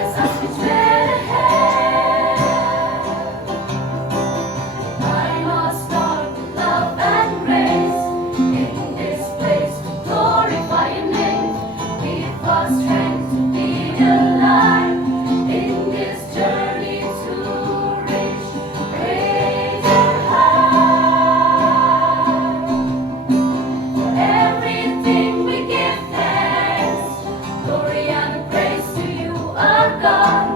us which better have. I must start with love and grace in this place to glorify your name. Give us strength to be alive in this journey to reach greater heights. For everything we give thanks, glory and praise to you, our God.